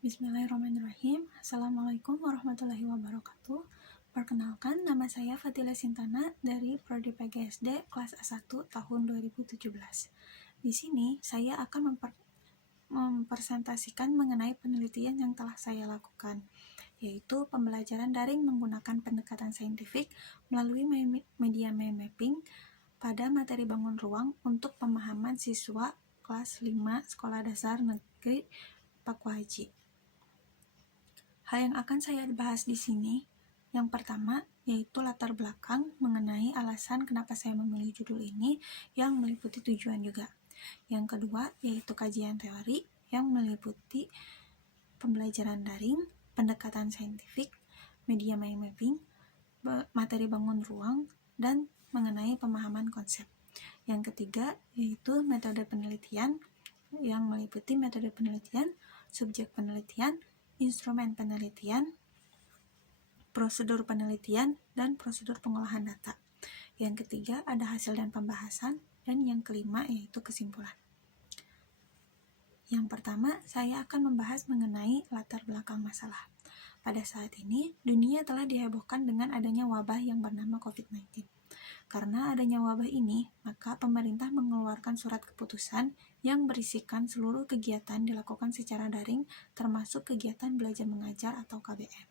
Bismillahirrahmanirrahim. Assalamualaikum warahmatullahi wabarakatuh. Perkenalkan, nama saya Fatila Sintana dari Prodi PGSD kelas A1 tahun 2017. Di sini saya akan mempresentasikan mengenai penelitian yang telah saya lakukan, yaitu pembelajaran daring menggunakan pendekatan saintifik melalui media mind mapping pada materi bangun ruang untuk pemahaman siswa kelas 5 Sekolah Dasar Negeri Pakuhaji. Hal yang akan saya bahas di sini, yang pertama yaitu latar belakang mengenai alasan kenapa saya memilih judul ini yang meliputi tujuan juga. Yang kedua yaitu kajian teori yang meliputi pembelajaran daring, pendekatan saintifik, media mind mapping, materi bangun ruang, dan mengenai pemahaman konsep. Yang ketiga yaitu metode penelitian yang meliputi metode penelitian, subjek penelitian, instrumen penelitian, prosedur penelitian, dan prosedur pengolahan data. Yang ketiga ada hasil dan pembahasan, dan yang kelima yaitu kesimpulan. Yang pertama, saya akan membahas mengenai latar belakang masalah. Pada saat ini, dunia telah dihebohkan dengan adanya wabah yang bernama COVID-19. Karena adanya wabah ini, maka pemerintah mengeluarkan surat keputusan yang berisikan seluruh kegiatan dilakukan secara daring, termasuk kegiatan belajar mengajar atau KBM.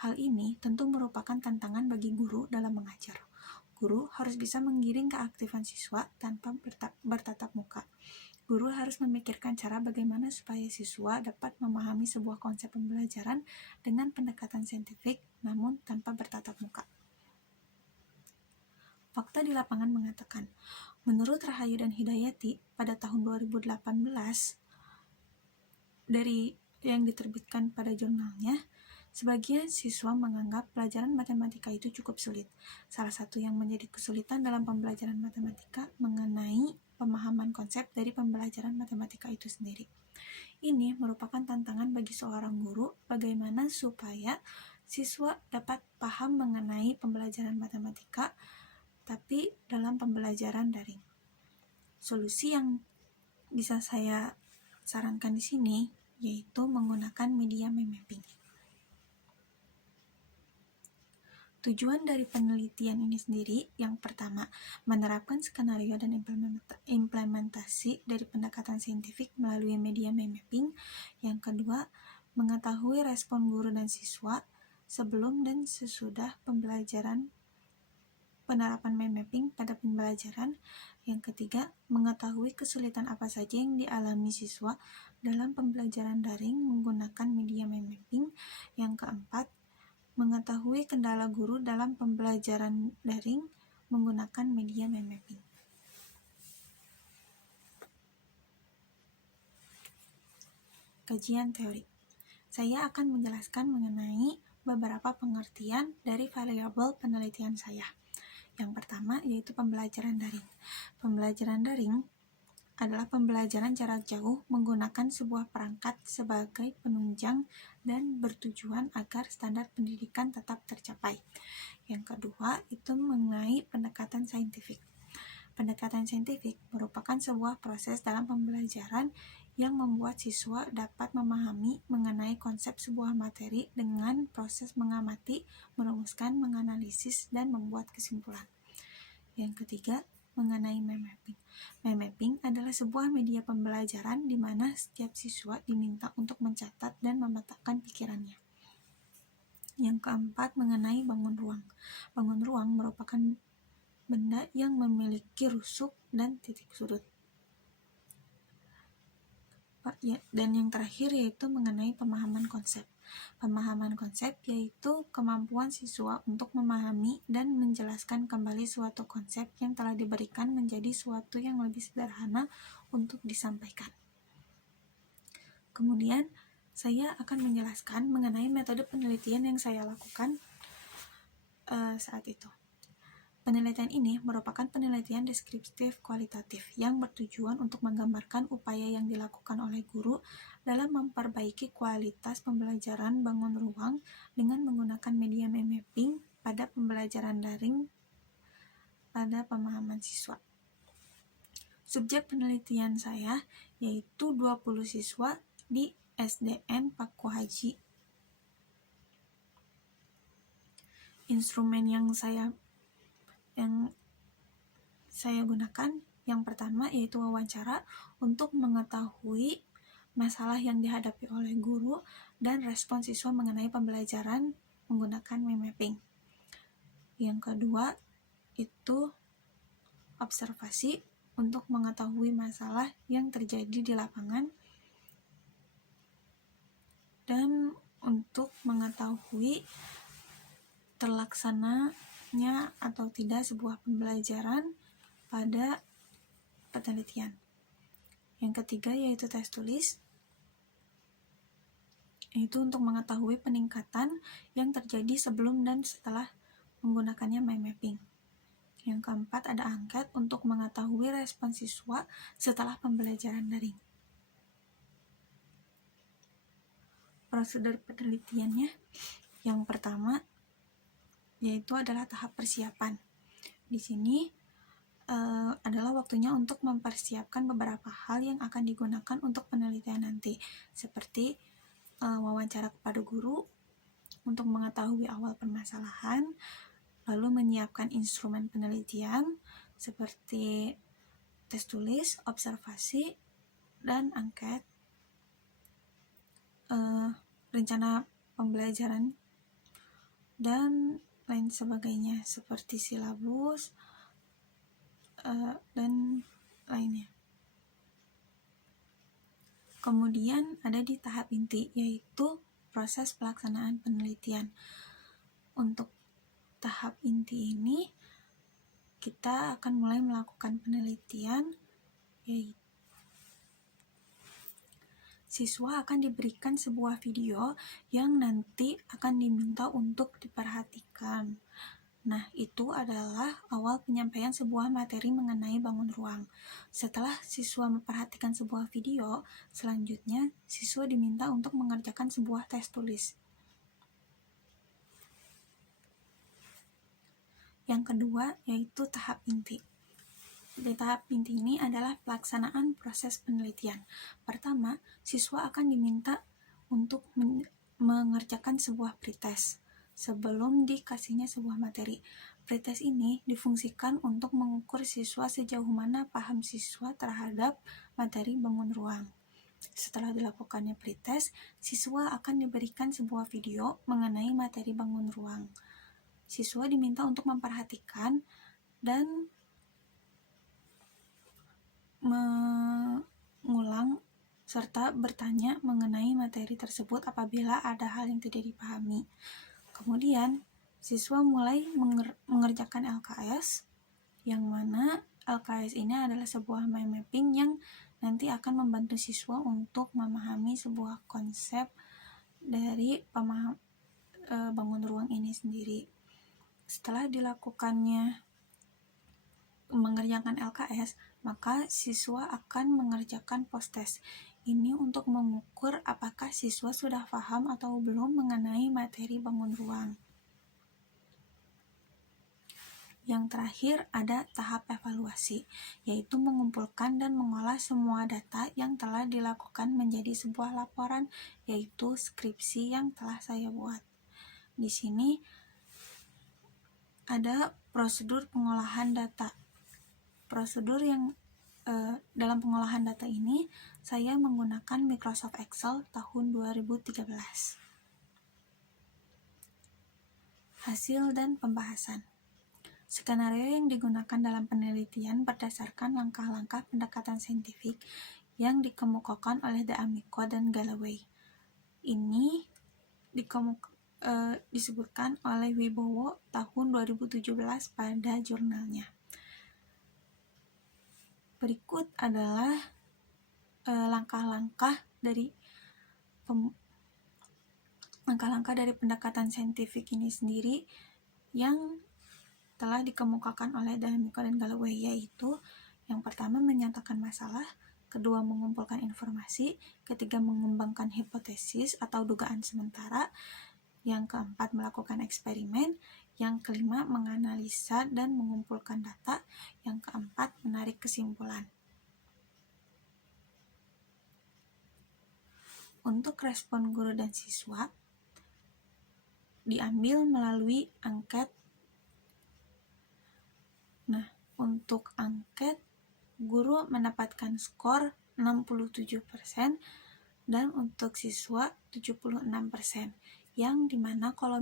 Hal ini tentu merupakan tantangan bagi guru dalam mengajar. Guru harus bisa menggiring keaktifan siswa tanpa bertatap muka. Guru harus memikirkan cara bagaimana supaya siswa dapat memahami sebuah konsep pembelajaran dengan pendekatan saintifik, namun tanpa bertatap muka. Fakta di lapangan mengatakan, menurut Rahayu dan Hidayati pada tahun 2018 dari yang diterbitkan pada jurnalnya, sebagian siswa menganggap pelajaran matematika itu cukup sulit. Salah satu yang menjadi kesulitan dalam pembelajaran matematika mengenai pemahaman konsep dari pembelajaran matematika itu sendiri. Ini merupakan tantangan bagi seorang guru bagaimana supaya siswa dapat paham mengenai pembelajaran matematika tapi dalam pembelajaran daring. Solusi yang bisa saya sarankan di sini yaitu menggunakan media mind mapping. Tujuan dari penelitian ini sendiri, yang pertama, menerapkan skenario dan implementasi dari pendekatan saintifik melalui media mind mapping. Yang kedua, mengetahui respon guru dan siswa sebelum dan sesudah penerapan mind mapping pada pembelajaran. Yang ketiga, mengetahui kesulitan apa saja yang dialami siswa dalam pembelajaran daring menggunakan media mind mapping. Yang keempat, mengetahui kendala guru dalam pembelajaran daring menggunakan media mind mapping. Kajian teori. Saya akan menjelaskan mengenai beberapa pengertian dari variabel penelitian saya. Yang pertama yaitu pembelajaran daring. Pembelajaran daring adalah pembelajaran jarak jauh menggunakan sebuah perangkat sebagai penunjang dan bertujuan agar standar pendidikan tetap tercapai. Yang kedua itu mengenai pendekatan saintifik. Pendekatan saintifik merupakan sebuah proses dalam pembelajaran yang membuat siswa dapat memahami mengenai konsep sebuah materi dengan proses mengamati, merumuskan, menganalisis, dan membuat kesimpulan. Yang ketiga, mengenai mind mapping. Mind mapping adalah sebuah media pembelajaran di mana setiap siswa diminta untuk mencatat dan memetakan pikirannya. Yang keempat, mengenai bangun ruang. Bangun ruang merupakan benda yang memiliki rusuk dan titik sudut. Dan yang terakhir yaitu mengenai pemahaman konsep. Pemahaman konsep yaitu kemampuan siswa untuk memahami dan menjelaskan kembali suatu konsep yang telah diberikan menjadi suatu yang lebih sederhana untuk disampaikan. Kemudian, saya akan menjelaskan mengenai metode penelitian yang saya lakukan saat itu. Penelitian ini merupakan penelitian deskriptif kualitatif yang bertujuan untuk menggambarkan upaya yang dilakukan oleh guru dalam memperbaiki kualitas pembelajaran bangun ruang dengan menggunakan media mind mapping pada pembelajaran daring pada pemahaman siswa. Subjek penelitian saya yaitu 20 siswa di SDN Pakuhaji. Instrumen yang saya gunakan yang pertama yaitu wawancara untuk mengetahui masalah yang dihadapi oleh guru dan respon siswa mengenai pembelajaran menggunakan mind mapping. Yang kedua itu observasi untuk mengetahui masalah yang terjadi di lapangan dan untuk mengetahui terlaksananya atau tidak sebuah pembelajaran pada penelitian. Yang ketiga yaitu tes tulis, yaitu untuk mengetahui peningkatan yang terjadi sebelum dan setelah menggunakannya mind mapping. Yang keempat ada angket untuk mengetahui respon siswa setelah pembelajaran daring. Prosedur penelitiannya yang pertama yaitu adalah tahap persiapan. Di sini adalah waktunya untuk mempersiapkan beberapa hal yang akan digunakan untuk penelitian nanti, seperti wawancara kepada guru untuk mengetahui awal permasalahan, lalu menyiapkan instrumen penelitian seperti tes tulis, observasi, dan angket, rencana pembelajaran, dan lain sebagainya seperti silabus dan lainnya. Kemudian ada di tahap inti, yaitu proses pelaksanaan penelitian. Untuk tahap inti ini kita akan mulai melakukan penelitian, yaitu siswa akan diberikan sebuah video yang nanti akan diminta untuk diperhatikan. Nah, itu adalah awal penyampaian sebuah materi mengenai bangun ruang. Setelah siswa memperhatikan sebuah video, selanjutnya siswa diminta untuk mengerjakan sebuah tes tulis. Yang kedua yaitu tahap inti. Di tahap inti ini adalah pelaksanaan proses penelitian. Pertama, siswa akan diminta untuk mengerjakan sebuah pretest sebelum dikasihnya sebuah materi. Pretest ini difungsikan untuk mengukur siswa sejauh mana paham siswa terhadap materi bangun ruang. Setelah dilakukannya pretest, siswa akan diberikan sebuah video mengenai materi bangun ruang. Siswa diminta untuk memperhatikan dan mengulang serta bertanya mengenai materi tersebut apabila ada hal yang tidak dipahami. Kemudian, siswa mulai mengerjakan LKS, yang mana LKS ini adalah sebuah mind mapping yang nanti akan membantu siswa untuk memahami sebuah konsep dari bangun ruang ini sendiri. Setelah dilakukannya mengerjakan LKS, maka siswa akan mengerjakan post-test. Ini untuk mengukur apakah siswa sudah paham atau belum mengenai materi bangun ruang. Yang terakhir ada tahap evaluasi, yaitu mengumpulkan dan mengolah semua data yang telah dilakukan menjadi sebuah laporan, yaitu skripsi yang telah saya buat. Di sini ada prosedur pengolahan data. Prosedur yang dalam pengolahan data ini saya menggunakan Microsoft Excel tahun 2013. Hasil dan pembahasan. Skenario yang digunakan dalam penelitian berdasarkan langkah-langkah pendekatan saintifik yang dikemukakan oleh D'Amico dan Galloway. Ini disebutkan oleh Wibowo tahun 2017 pada jurnalnya. Berikut adalah langkah-langkah dari pendekatan saintifik ini sendiri yang telah dikemukakan oleh D'Amico dan Galloway, yaitu yang pertama menyatakan masalah, kedua mengumpulkan informasi, ketiga mengembangkan hipotesis atau dugaan sementara, yang keempat melakukan eksperimen, yang kelima menganalisa dan mengumpulkan data, yang keempat menarik kesimpulan. untuk respon guru dan siswa diambil melalui angket. Nah, untuk angket, guru mendapatkan skor 67% dan untuk siswa 76%. Yang dimana kalau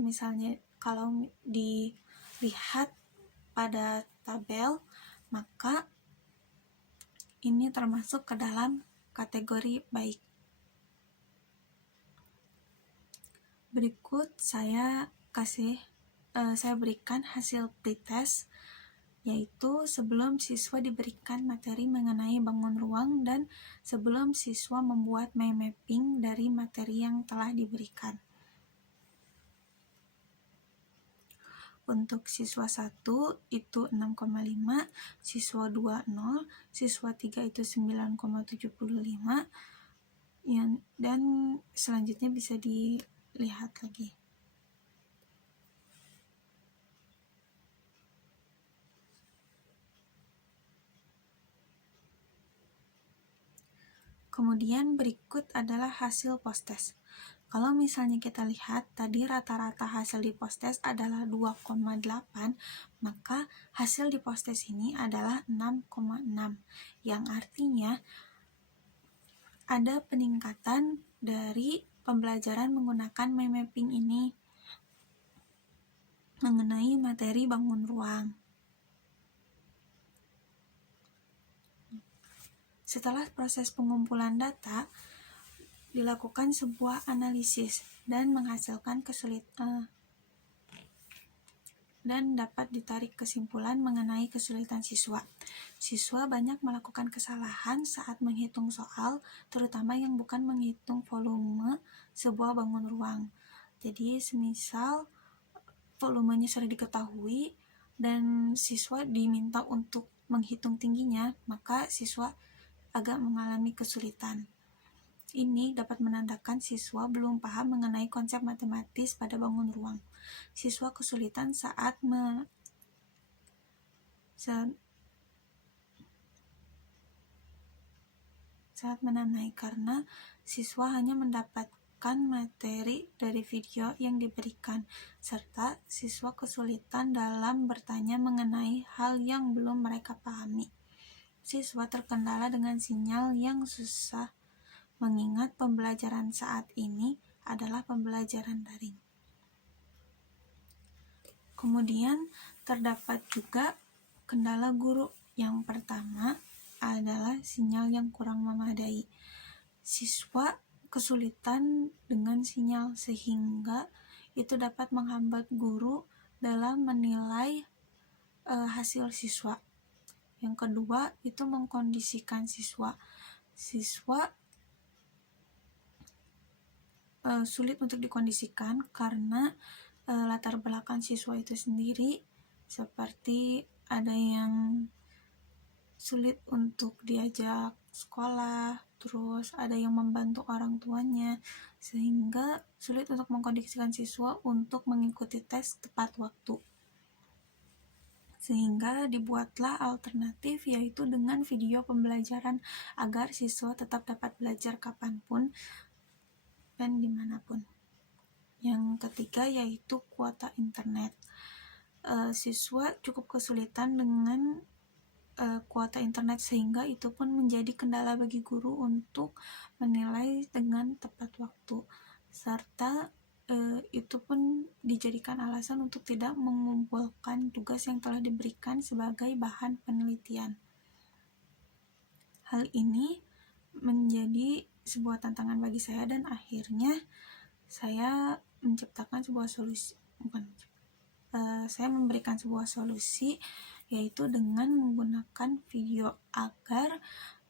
dilihat pada tabel, maka ini termasuk ke dalam kategori baik. Berikut saya berikan hasil pretest, yaitu sebelum siswa diberikan materi mengenai bangun ruang dan sebelum siswa membuat mind mapping dari materi yang telah diberikan. Untuk siswa 1 itu 6,5, siswa 2 0, siswa 3 itu 9,75, dan selanjutnya bisa dilihat lagi. Kemudian berikut adalah hasil post-test. Kalau misalnya kita lihat tadi rata-rata hasil di post-test adalah 2,8, maka hasil di post-test ini adalah 6,6, yang artinya ada peningkatan dari pembelajaran menggunakan mind mapping ini mengenai materi bangun ruang. Setelah proses pengumpulan data, dilakukan sebuah analisis dan menghasilkan dan dapat ditarik kesimpulan mengenai kesulitan siswa. Siswa banyak melakukan kesalahan saat menghitung soal, terutama yang bukan menghitung volume sebuah bangun ruang. Jadi, semisal volumenya sudah diketahui dan siswa diminta untuk menghitung tingginya, maka siswa agak mengalami kesulitan. Ini dapat menandakan siswa belum paham mengenai konsep matematis pada bangun ruang. Siswa kesulitan saat menamai karena siswa hanya mendapatkan materi dari video yang diberikan, serta siswa kesulitan dalam bertanya mengenai hal yang belum mereka pahami. Siswa terkendala dengan sinyal yang susah, mengingat pembelajaran saat ini adalah pembelajaran daring. Kemudian terdapat juga kendala guru. Yang pertama adalah sinyal yang kurang memadai. Siswa kesulitan dengan sinyal sehingga itu dapat menghambat guru dalam menilai hasil siswa. Yang kedua itu mengkondisikan siswa. Siswa sulit untuk dikondisikan karena latar belakang siswa itu sendiri, seperti ada yang sulit untuk diajak sekolah, terus ada yang membantu orang tuanya, sehingga sulit untuk mengkondisikan siswa untuk mengikuti tes tepat waktu. Sehingga dibuatlah alternatif, yaitu dengan video pembelajaran agar siswa tetap dapat belajar kapanpun dan dimanapun. Yang ketiga yaitu kuota internet. Siswa cukup kesulitan dengan kuota internet, sehingga itu pun menjadi kendala bagi guru untuk menilai dengan tepat waktu, serta itu pun dijadikan alasan untuk tidak mengumpulkan tugas yang telah diberikan sebagai bahan penelitian. Hal ini menjadi sebuah tantangan bagi saya, dan akhirnya saya saya memberikan sebuah solusi, yaitu dengan menggunakan video agar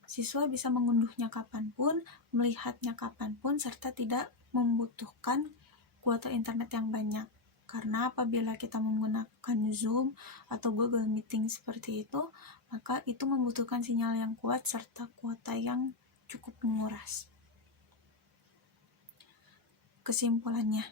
siswa bisa mengunduhnya kapanpun, melihatnya kapanpun, serta tidak membutuhkan kuota internet yang banyak. Karena apabila kita menggunakan Zoom atau Google Meeting seperti itu, maka itu membutuhkan sinyal yang kuat serta kuota yang cukup menguras. Kesimpulannya,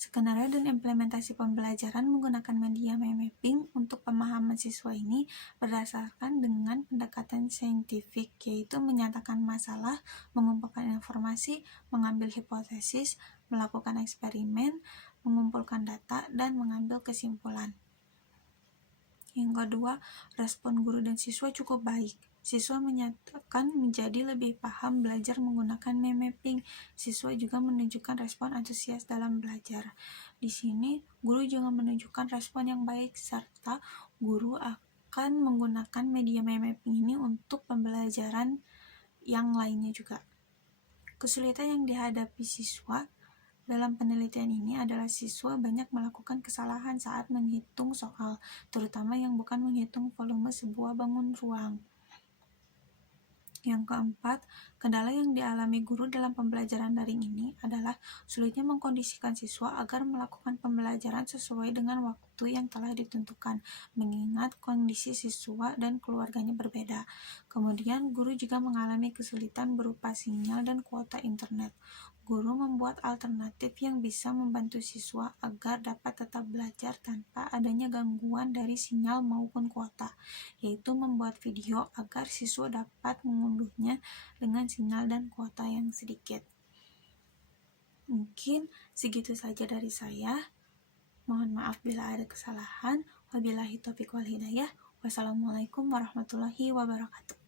Skenario dan implementasi pembelajaran menggunakan media mind mapping untuk pemahaman siswa ini berdasarkan dengan pendekatan saintifik, yaitu menyatakan masalah, mengumpulkan informasi, mengambil hipotesis, melakukan eksperimen, mengumpulkan data, dan mengambil kesimpulan. Yang kedua, respon guru dan siswa cukup baik. Siswa menyatakan menjadi lebih paham belajar menggunakan mind mapping. Siswa juga menunjukkan respon antusias dalam belajar. Di sini, guru juga menunjukkan respon yang baik, serta guru akan menggunakan media mind mapping ini untuk pembelajaran yang lainnya juga. Kesulitan yang dihadapi siswa dalam penelitian ini adalah siswa banyak melakukan kesalahan saat menghitung soal, terutama yang bukan menghitung volume sebuah bangun ruang. Yang keempat, kendala yang dialami guru dalam pembelajaran daring ini adalah sulitnya mengkondisikan siswa agar melakukan pembelajaran sesuai dengan waktu yang telah ditentukan, mengingat kondisi siswa dan keluarganya berbeda. Kemudian, guru juga mengalami kesulitan berupa sinyal dan kuota internet. Guru membuat alternatif yang bisa membantu siswa agar dapat tetap belajar tanpa adanya gangguan dari sinyal maupun kuota, yaitu membuat video agar siswa dapat mengunduhnya dengan sinyal dan kuota yang sedikit. Mungkin segitu saja dari saya. Mohon maaf bila ada kesalahan. Wabillahi taufiq wal hidayah. Wassalamualaikum warahmatullahi wabarakatuh.